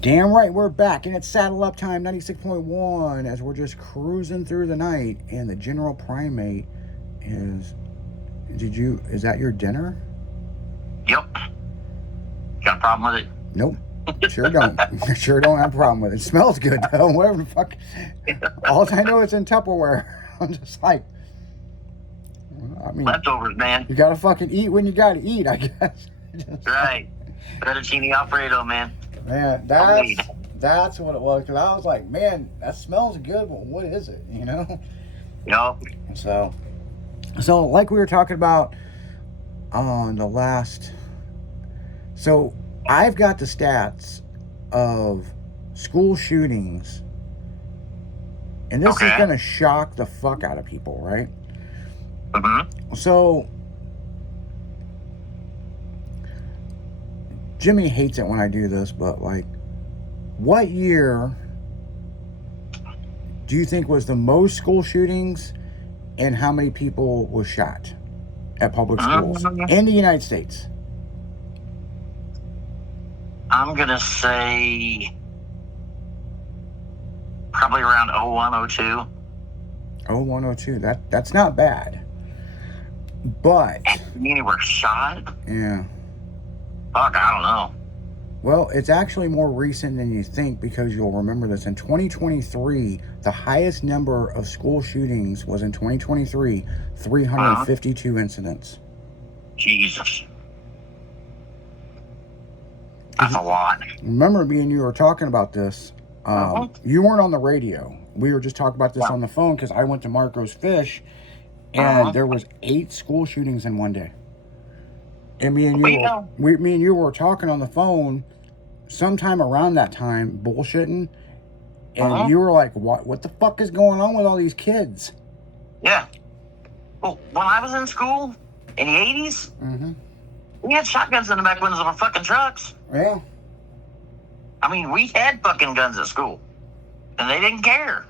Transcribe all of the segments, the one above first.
Damn right, we're back, and it's Saddle Up Time 96.1 as we're just cruising through the night, and the General Primate is. Is that your dinner? Yep. Got a problem with it? Nope. Sure don't. Sure don't have a problem with it. It smells good, though. Whatever the fuck. All I know it's in Tupperware. I'm just like. I mean. Leftovers, man. You gotta fucking eat when you gotta eat, I guess. Right. Fettuccine Alfredo, man. Man, that's what it was. Because I was like, man, that smells good, but what is it? You know? Yup. So like we were talking about on the last. So I've got the stats of school shootings, and this is going to shock the fuck out of people, right? Mm-hmm. So Jimmy hates it when I do this, but like, what year do you think was the most school shootings, and how many people was shot at public schools in the United States? I'm going to say probably around 01, 02. 01, 02. That's not bad. But... You mean they were shot? Yeah. Fuck, I don't know. Well, it's actually more recent than you think, because you'll remember this. In 2023, the highest number of school shootings was in 2023, 352 incidents. Jesus. That's a lot. Remember, me and you were talking about this. You weren't on the radio. We were just talking about this on the phone, because I went to Marco's Fish, and there was 8 school shootings in one day. And me and you were talking on the phone sometime around that time, bullshitting, and you were like, what the fuck is going on with all these kids? Yeah. Well, when I was in school in the 80s, we had shotguns in the back windows of our fucking trucks. Yeah. I mean, we had fucking guns at school, and they didn't care.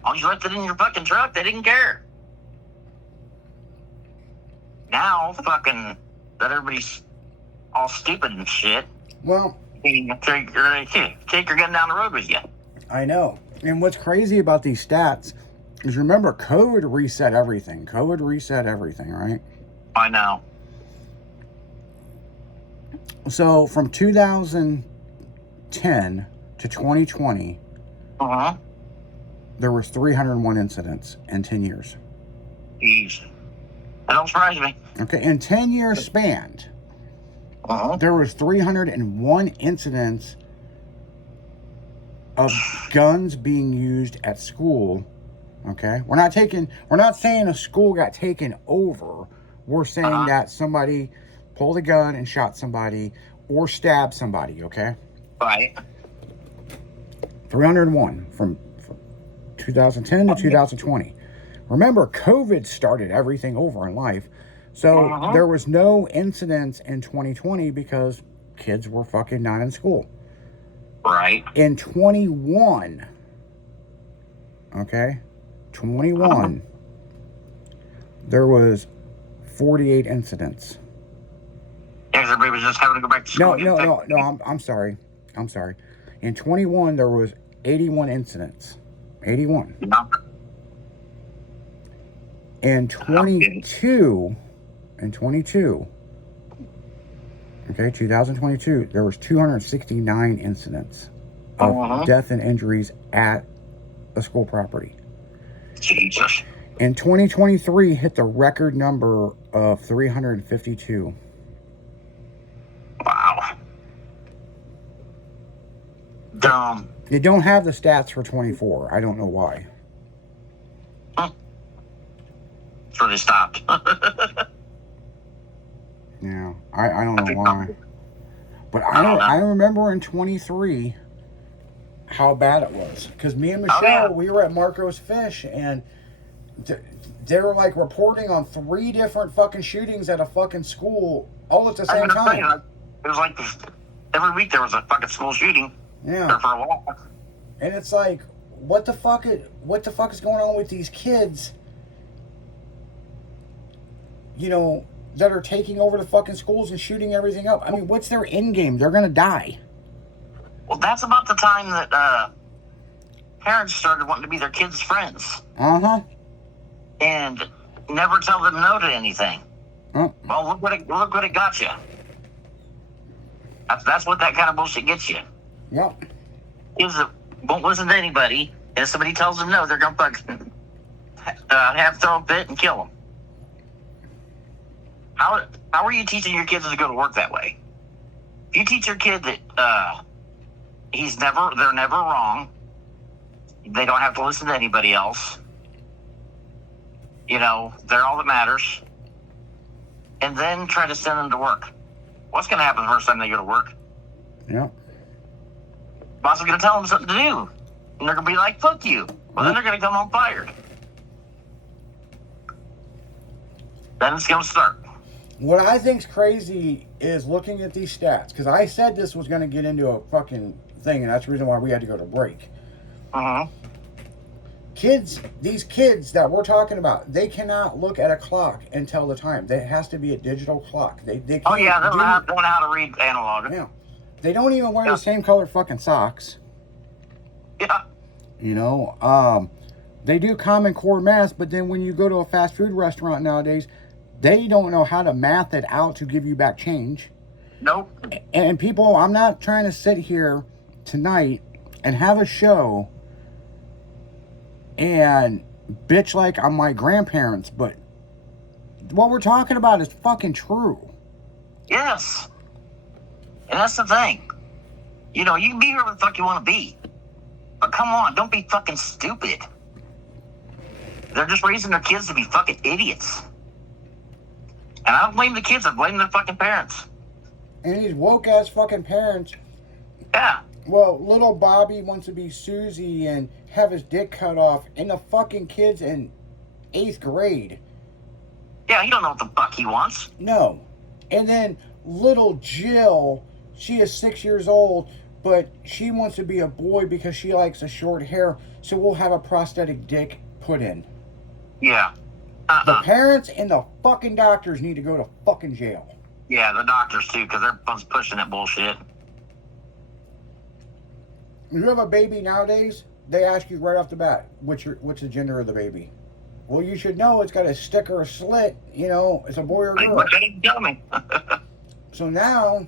As long as you left it in your fucking truck, they didn't care. Now, fucking... that everybody's all stupid and shit. Well, take your gun down the road with you. I know. And what's crazy about these stats is, remember, COVID reset everything. Right? I know. So from 2010 to 2020, there was 301 incidents in 10 years. Jeez. That don't surprise me. Okay, in 10 years span, there was 301 incidents of guns being used at school. Okay, we're not saying a school got taken over. We're saying that somebody pulled a gun and shot somebody or stabbed somebody. Okay, right. 301 from 2010 to 2020. Remember, COVID started everything over in life. So there was no incidents in 2020 because kids were fucking not in school. Right. In 21, there was 48 incidents. Everybody was just having to go back to school. No, I'm sorry. In 21, there was 81 incidents. 81. No. In 2022, 2022, there was 269 incidents of death and injuries at a school property. Jesus. In 2023, hit the record number of 352. Wow. Dumb. They don't have the stats for 24. I don't know why. So they stopped. Yeah, I don't know why. But I remember in 23 how bad it was. Because me and Michelle, we were at Marco's Fish, and they were like reporting on 3 different fucking shootings at a fucking school all at the same time. It was like every week there was a fucking school shooting. Yeah. There for a while. And it's like, what the fuck is going on with these kids? You know, that are taking over the fucking schools and shooting everything up. I mean, what's their end game? They're gonna die. Well, that's about the time that parents started wanting to be their kids' friends. Uh-huh. And never tell them no to anything. Oh. Well, look what it got you. That's what that kind of bullshit gets you. Yep. Kids that won't listen to anybody, and if somebody tells them no, they're gonna fucking have throw a fit and kill them. How are you teaching your kids to go to work that way? If you teach your kid that they're never wrong, they don't have to listen to anybody else. You know, they're all that matters. And then try to send them to work. What's going to happen the first time they go to work? Yep. Boss is going to tell them something to do. And they're going to be like, fuck you. Well, then they're going to come home fired. Then it's going to start. What I think's crazy is looking at these stats. Because I said this was going to get into a fucking thing. And that's the reason why we had to go to break. Uh-huh. These kids that we're talking about, they cannot look at a clock and tell the time. It has to be a digital clock. They can't. Oh, yeah, they don't know how to read analog. Yeah. They don't even wear the same color fucking socks. Yeah. You know, they do Common Core math, but then when you go to a fast food restaurant nowadays, they don't know how to math it out to give you back change. Nope. And people, I'm not trying to sit here tonight and have a show and bitch like I'm my grandparents, but what we're talking about is fucking true. Yes. And that's the thing. You know, you can be whoever the fuck you want to be. But come on, don't be fucking stupid. They're just raising their kids to be fucking idiots. And I don't blame the kids, I blame their fucking parents. And these woke ass fucking parents. Yeah. Well, little Bobby wants to be Susie and have his dick cut off, and the fucking kid's in 8th grade. Yeah, he don't know what the fuck he wants. No. And then little Jill, she is 6 years old, but she wants to be a boy because she likes the short hair, so we'll have a prosthetic dick put in. Yeah. The parents and the fucking doctors need to go to fucking jail. Yeah, the doctors too, because they're pushing that bullshit. If you have a baby nowadays, they ask you right off the bat, what's the gender of the baby? Well, you should know it's got a stick or a slit, you know, it's a boy or girl. What didn't tell me? So now,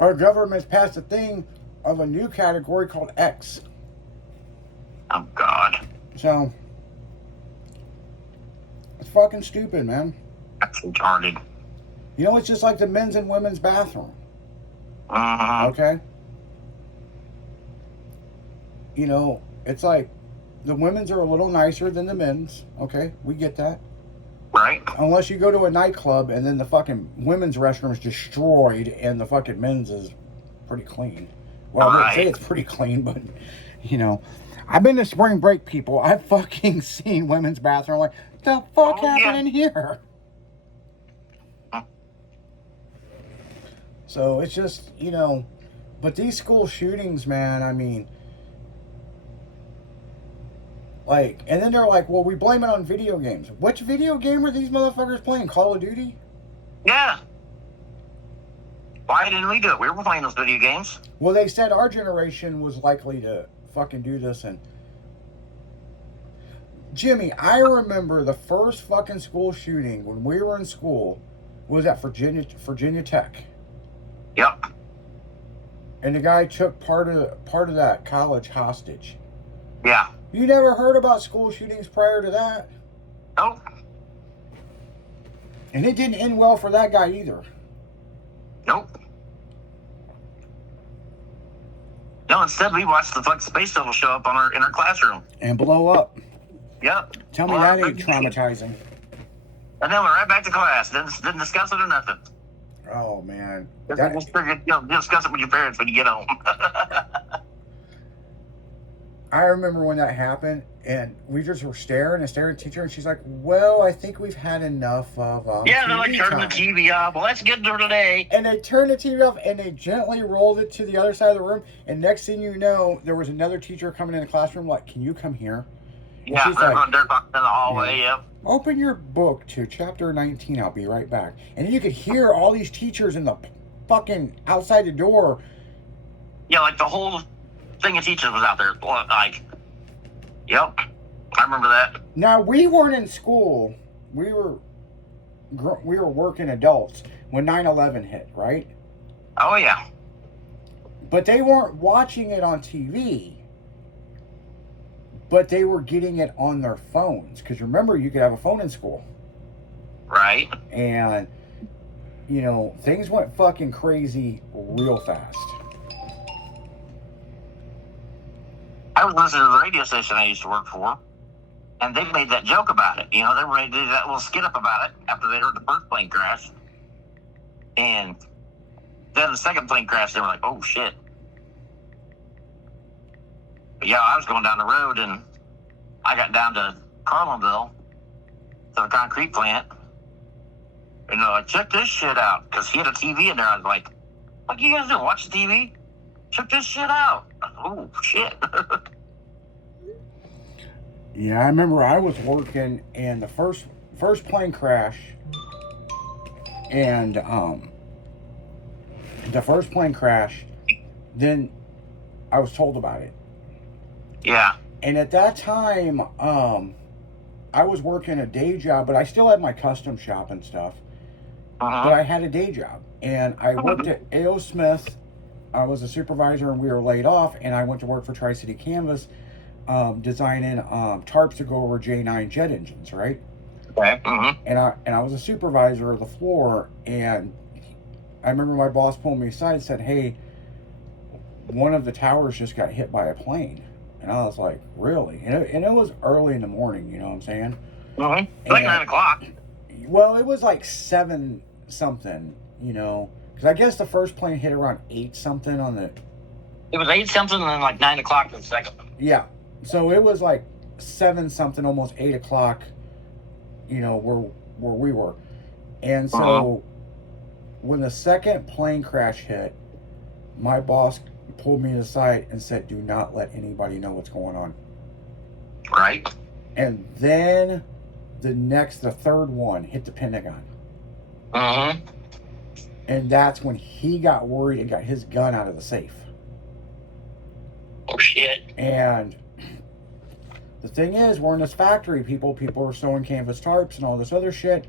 our government's passed a thing of a new category called X. Oh, God. So, it's fucking stupid, man. That's retarded. You know, it's just like the men's and women's bathroom. Uh-huh. Okay? You know, it's like the women's are a little nicer than the men's. Okay? We get that. Right. Unless you go to a nightclub and then the fucking women's restroom is destroyed and the fucking men's is pretty clean. Well, I wouldn't say it's pretty clean, but, you know. I've been to spring break, people. I've fucking seen women's bathroom. Like, the fuck happened in here? So it's just, you know, but these school shootings, man, I mean, like, and then they're like, well, we blame it on video games. Which video game are these motherfuckers playing? Call of Duty? Yeah. Why didn't we do it? We were playing those video games. Well, they said our generation was likely to fucking do this, and Jimmy, I remember the first fucking school shooting when we were in school was at Virginia Tech. Yep. And the guy took part of that college hostage. Yeah. You never heard about school shootings prior to that? Nope. And it didn't end well for that guy either. Nope. No, instead we watched the fucking space shuttle show up in our classroom. And blow up. Yep. Tell me that ain't traumatizing. And then we're right back to class. Didn't discuss it or nothing. Oh, man. Just figured, discuss it with your parents when you get home. I remember when that happened, and we just were staring at the teacher, and she's like, well, I think we've had enough of yeah, they're like TV turning time. the TV off. Well, that's good for today. And they turned the TV off, and they gently rolled it to the other side of the room, and next thing you know, there was another teacher coming in the classroom like, can you come here? And Yeah, she's they're like, in the hallway, yep. open your book to chapter 19, I'll be right back. And you could hear all these teachers in the fucking outside the door. Yeah, like the whole thing of teachers was out there. Like, yep, I remember that. Now, we weren't in school. We were working adults when 9/11 hit, right? Oh, yeah. But they weren't watching it on TV. But they were getting it on their phones. Because remember, you could have a phone in school. Right. And, you know, things went fucking crazy real fast. I was listening to the radio station I used to work for, and they made that joke about it. You know, they were ready to do that little skit up about it after they heard the first plane crash. And then the second plane crash, they were like, oh, shit. But yeah, I was going down the road, and I got down to Carlinville, to the concrete plant, and they're like, check this shit out. Because he had a TV in there. I was like, what you guys doing? Watch the TV? Check this shit out. Oh, shit. Yeah, I remember I was working and the first plane crash, and the first plane crash, then I was told about it. Yeah. And at that time, I was working a day job, but I still had my custom shop and stuff. But I had a day job, and I worked at A.O. Smith. I was a supervisor, and we were laid off, and I went to work for Tri-City Canvas, designing tarps to go over J9 jet engines, right? Okay. And I was a supervisor of the floor, and I remember my boss pulled me aside and said, hey, one of the towers just got hit by a plane. And I was like, really? And it was early in the morning, you know what I'm saying? Like 9 o'clock. Well, it was like 7 something, you know, because I guess the first plane hit around 8 something on the... It was 8 something and then like 9 o'clock for the second one. Yeah. So it was like 7 something, almost 8 o'clock, you know, where we were. And so when the second plane crash hit, my boss pulled me aside and said, do not let anybody know what's going on. Right. And then the third one hit the Pentagon. And that's when he got worried and got his gun out of the safe. Oh, shit. And the thing is, we're in this factory, people are sewing canvas tarps and all this other shit,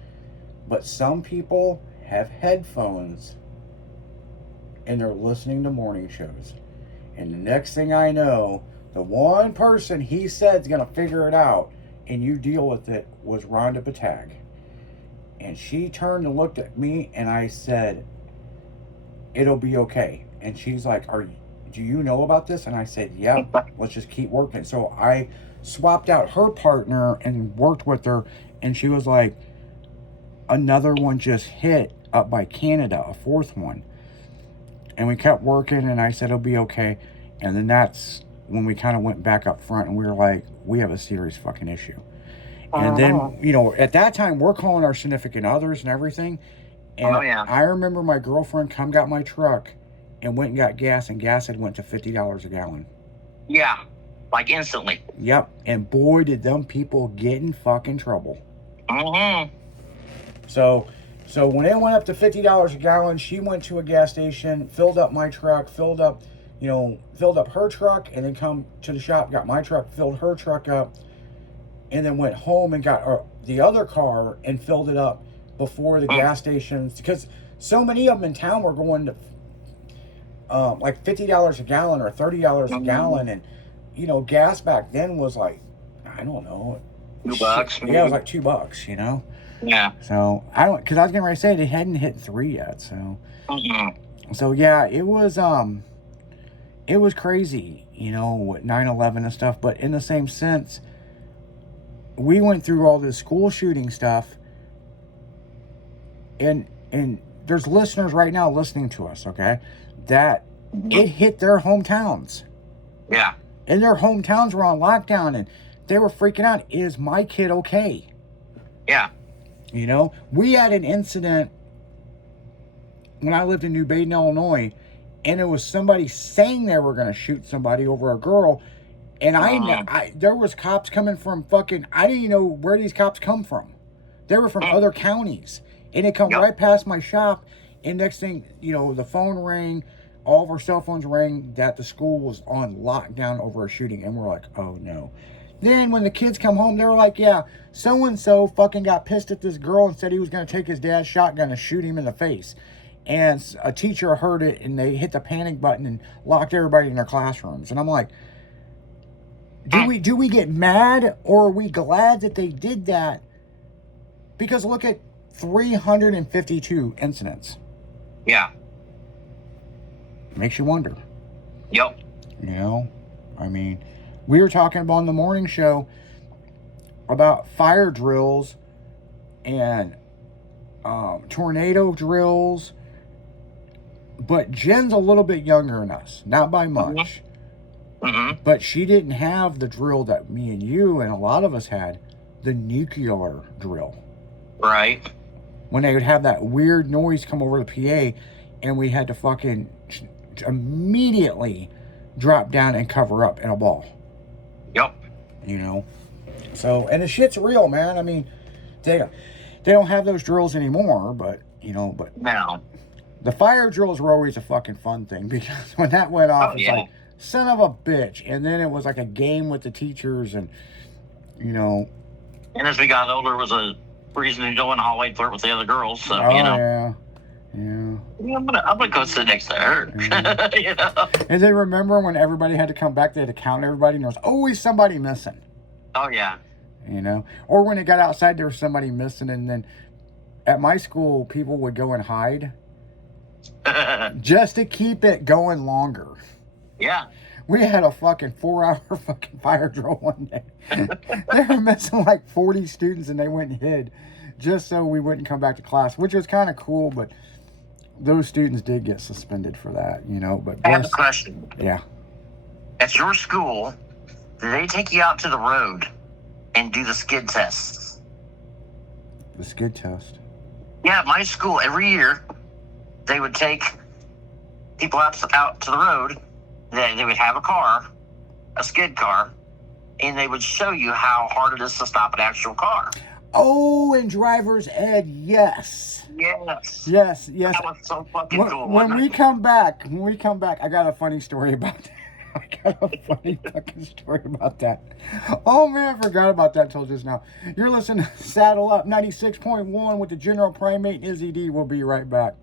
but some people have headphones and they're listening to morning shows. And the next thing I know, the one person he said's gonna figure it out and you deal with it was Rhonda Patag. And she turned and looked at me and I said, it'll be okay. And she's like, do you know about this? And I said, yeah, let's just keep working. So I swapped out her partner and worked with her, and she was like, another one just hit up by Canada, a fourth one. And we kept working, and I said, it'll be okay. And then that's when we kind of went back up front, and we were like, we have a serious fucking issue. And then, you know, at that time, we're calling our significant others and everything. And I remember my girlfriend got my truck and went and got gas, and gas had went to $50 a gallon. Yeah, like instantly. Yep, and boy, did them people get in fucking trouble. So when it went up to $50 a gallon, she went to a gas station, filled up my truck, filled up her truck, and then come to the shop, got my truck, filled her truck up, and then went home and got the other car and filled it up before the gas stations, because so many of them in town were going to like $50 a gallon or $30 a gallon, and you know, gas back then was like, I don't know, $2. Yeah, it was like $2, you know. Yeah. So because I was getting ready to say it hadn't hit 3 yet. So. So yeah, it was crazy, you know, with 9/11 and stuff. But in the same sense, we went through all this school shooting stuff, and there's listeners right now listening to us, okay, that it hit their hometowns. Yeah. And their hometowns were on lockdown, and they were freaking out. Is my kid okay? Yeah. You know, we had an incident when I lived in New Baden, Illinois, and it was somebody saying they were going to shoot somebody over a girl, and there was cops coming from I didn't even know where these cops come from. They were from other counties, and they come right past my shop, And next thing, you know, the phone rang, all of our cell phones rang that the school was on lockdown over a shooting. And we're like, oh no. Then when the kids come home, they're like, yeah, so-and-so fucking got pissed at this girl and said he was going to take his dad's shotgun and shoot him in the face. And a teacher heard it and they hit the panic button and locked everybody in their classrooms. And I'm like, do we get mad, or are we glad that they did that? Because look at 352 incidents. Yeah. Makes you wonder. Yep. You know, I mean, we were talking about on the morning show about fire drills and tornado drills, but Jen's a little bit younger than us, not by much. Mm-hmm. But she didn't have the drill that me and you and a lot of us had, the nuclear drill. Right. When they would have that weird noise come over the PA and we had to fucking immediately drop down and cover up in a ball. Yep. You know? So, and the shit's real, man. I mean, they don't have those drills anymore, but, you know, but... No. The fire drills were always a fucking fun thing, because when that went off, it's like, son of a bitch. And then it was like a game with the teachers, and, you know... And as we got older, it was a reason to go in the hallway and flirt with the other girls, so, oh, you know. Yeah. I'm gonna go sit next to her. You know? And they remember when everybody had to come back, they had to count everybody, and there was always somebody missing. Oh, yeah. You know? Or when it got outside, there was somebody missing, and then at my school, people would go and hide just to keep it going longer. Yeah. We had a fucking 4-hour fucking fire drill one day. They were missing like 40 students, and they went and hid just so we wouldn't come back to class, which was kind of cool, but those students did get suspended for that, you know. But I have a question. Yeah. At your school, do they take you out to the road and do the skid tests? The skid test? Yeah, at my school, every year, they would take people out to the road. They would have a car, a skid car, and they would show you how hard it is to stop an actual car. Oh, and driver's ed, yes. Yes. Yes. That was so fucking cool. When we come back, I got a funny story about that. I got a funny fucking story about that. Oh man, I forgot about that till just now. You're listening to Saddle Up 96.1 with the General Primate and Izzy D. We'll be right back.